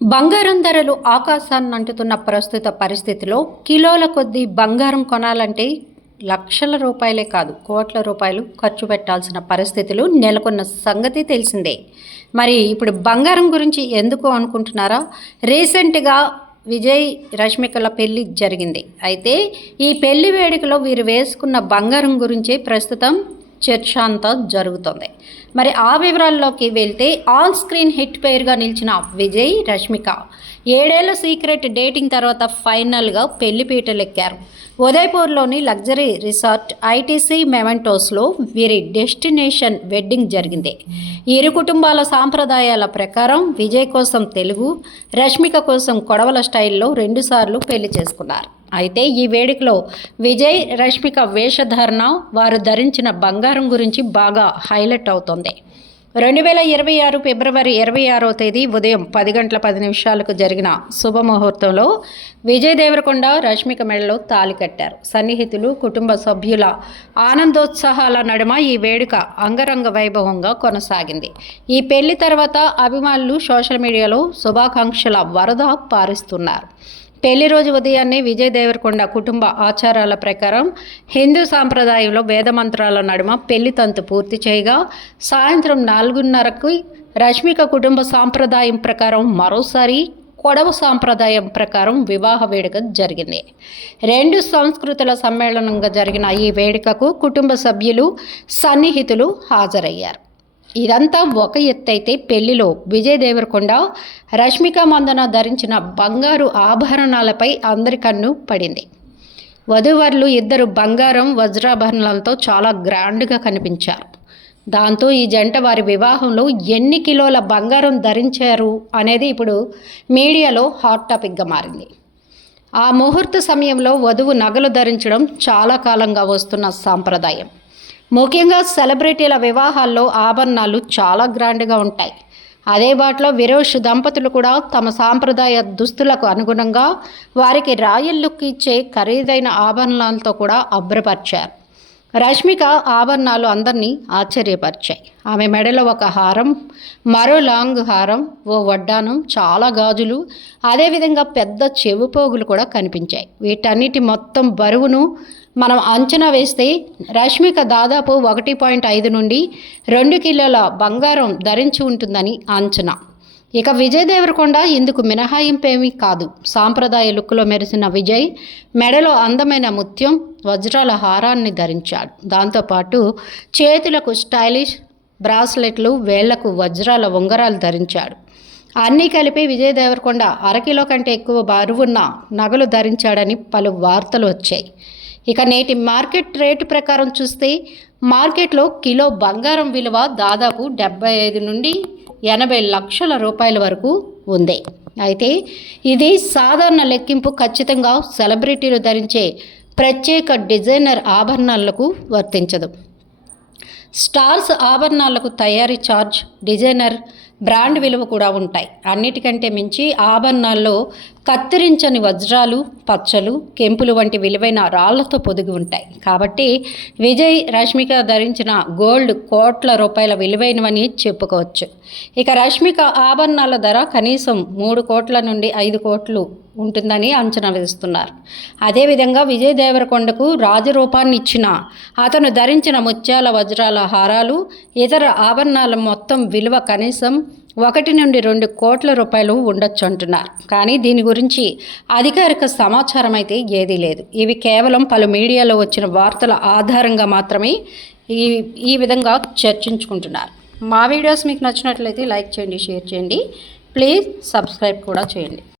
బంగారం ధరలు ఆకాశాన్ని అంటుతున్న ప్రస్తుత పరిస్థితిలో కిలోల కొద్దీ బంగారం కొనాలంటే లక్షల రూపాయలే కాదు కోట్ల రూపాయలు ఖర్చు పెట్టాల్సిన పరిస్థితులు నెలకొన్న సంగతి తెలిసిందే. మరి ఇప్పుడు బంగారం గురించి ఎందుకు అనుకుంటున్నారా? రీసెంట్గా విజయ్ రష్మికల పెళ్లి జరిగింది. అయితే ఈ పెళ్లి వేడుకలో వీరు వేసుకున్న బంగారం గురించే ప్రస్తుతం చర్చ అంతా జరుగుతుంది. మరి ఆ వివరాల్లోకి వెళ్తే ఆన్ స్క్రీన్ హిట్ పేరుగా నిలిచిన విజయ్ రష్మిక 7 ఏళ్ల సీక్రెట్ డేటింగ్ తర్వాత ఫైనల్గా పెళ్లిపీటలెక్కారు. ఉదయపూర్లోని లగ్జరీ రిసార్ట్ ఐటీసీ మెమెంటోస్లో వీరి డెస్టినేషన్ వెడ్డింగ్ జరిగింది. ఇరు కుటుంబాల సాంప్రదాయాల ప్రకారం విజయ్ కోసం తెలుగు, రష్మిక కోసం కొడవల స్టైల్లో 2 సార్లు పెళ్లి చేసుకున్నారు. అయితే ఈ వేడుకలో విజయ్ రష్మిక వేషధారణ, వారు ధరించిన బంగారం గురించి బాగా హైలైట్ అవుతోంది. 2026 ఫిబ్రవరి 26వ తేదీ ఉదయం 10:10 జరిగిన శుభముహూర్తంలో విజయ్ దేవరకొండ రష్మిక మెడలో తాళి కట్టారు. సన్నిహితులు, కుటుంబ సభ్యుల ఆనందోత్సాహాల నడుమ ఈ వేడుక అంగరంగ వైభవంగా కొనసాగింది. ఈ పెళ్లి తర్వాత అభిమానులు సోషల్ మీడియాలో శుభాకాంక్షల వరద పారిస్తున్నారు. పెళ్లి రోజు ఉదయాన్నే విజయ్ దేవరకొండ కుటుంబ ఆచారాల ప్రకారం హిందూ సాంప్రదాయంలో వేదమంత్రాల నడుమ పెళ్లి తంతు పూర్తి చేయగా సాయంత్రం 4:30కి రష్మిక కుటుంబ సాంప్రదాయం ప్రకారం మరోసారి కొడవ సాంప్రదాయం ప్రకారం వివాహ వేడుక జరిగింది. 2 సంస్కృతుల సమ్మేళనంగా జరిగిన ఈ వేడుకకు కుటుంబ సభ్యులు, సన్నిహితులు హాజరయ్యారు. ఇదంతా ఒక ఎత్తైతే పెళ్లిలో విజయ్ దేవరకొండ రష్మిక మందన ధరించిన బంగారు ఆభరణాలపై అందరి కన్ను పడింది. వధూవరులు ఇద్దరు బంగారం వజ్రాభరణాలతో చాలా గ్రాండ్గా కనిపించారు. దాంతో ఈ జంట వారి వివాహంలో ఎన్ని కిలోల బంగారం ధరించారు అనేది ఇప్పుడు మీడియాలో హాట్ టాపిక్గా మారింది. ఆ ముహూర్త సమయంలో వధువు నగలు ధరించడం చాలా కాలంగా వస్తున్న సాంప్రదాయం. ముఖ్యంగా సెలబ్రిటీల వివాహాల్లో ఆభరణాలు చాలా గ్రాండ్గా ఉంటాయి. అదే బాటలో విరోష్ దంపతులు కూడా తమ సాంప్రదాయ దుస్తులకు అనుగుణంగా వారికి రాయల్ లుక్ ఇచ్చే ఖరీదైన ఆభరణాలతో కూడా అభ్రపరిచారు. రష్మిక ఆభరణాలు అందరినీ ఆశ్చర్యపరిచాయి. ఆమె మెడలో ఒక హారం, మరో లాంగ్ హారం, ఓ వడ్డానం, చాలా గాజులు, అదేవిధంగా పెద్ద చెవిపోగులు కూడా కనిపించాయి. వీటన్నిటి మొత్తం బరువును మనం అంచనా వేస్తే రష్మిక దాదాపు 1.5 నుండి 2 కిలోల బంగారం ధరించి ఉంటుందని అంచనా. ఇక విజయ్ దేవరకొండ ఇందుకు మినహాయింపేమీ కాదు. సాంప్రదాయ లుక్లో మెరిసిన విజయ్ మెడలో అందమైన ముత్యం, వజ్రాల హారాన్ని ధరించాడు. దాంతోపాటు చేతులకు స్టైలిష్ బ్రాస్లెట్లు, వేళ్లకు వజ్రాల ఉంగరాలు ధరించాడు. అన్నీ కలిపి విజయ్ దేవరకొండ 1 కిలో కంటే ఎక్కువ బరువున్న నగలు ధరించాడని పలు వార్తలు వచ్చాయి. ఇక నేటి మార్కెట్ రేటు ప్రకారం చూస్తే మార్కెట్లో కిలో బంగారం విలువ దాదాపు 75 నుండి 80 లక్షల రూపాయల వరకు ఉంది. అయితే ఇది సాధారణ లెక్కింపు ఖచ్చితంగా సెలబ్రిటీలు ధరించే ప్రత్యేక డిజైనర్ ఆభరణాలకు వర్తించదు. స్టార్స్ ఆభరణాలకు తయారీ ఛార్జ్, డిజైనర్ బ్రాండ్ విలువ కూడా ఉంటాయి. అన్నిటికంటే మించి ఆభరణాల్లో కత్తిరించని వజ్రాలు, పచ్చలు, కెంపులు వంటి విలువైన రాళ్లతో పొదిగి ఉంటాయి. కాబట్టి విజయ్ రష్మిక ధరించిన గోల్డ్ కోట్ల రూపాయల విలువైనవని చెప్పుకోవచ్చు. ఇక రష్మిక ఆభరణాల ధర కనీసం 3 కోట్ల నుండి 5 కోట్లు ఉంటుందని అంచనా వేస్తున్నారు. అదేవిధంగా విజయ్ దేవరకొండకు రాజరూపాన్ని ఇచ్చిన అతను ధరించిన ముత్యాల, వజ్రాల హారాలు, ఇతర ఆభరణాల మొత్తం విలువ కనీసం 1 నుండి 2 కోట్ల రూపాయలు ఉండొచ్చు అంటున్నారు. కానీ దీని గురించి అధికారిక సమాచారం అయితే ఏదీ లేదు. ఇవి కేవలం పలు మీడియాలో వచ్చిన వార్తల ఆధారంగా మాత్రమే ఈ విధంగా చర్చించుకుంటున్నారు. మా వీడియోస్ మీకు నచ్చినట్లయితే లైక్ చేయండి, షేర్ చేయండి, ప్లీజ్ సబ్స్క్రైబ్ కూడా చేయండి.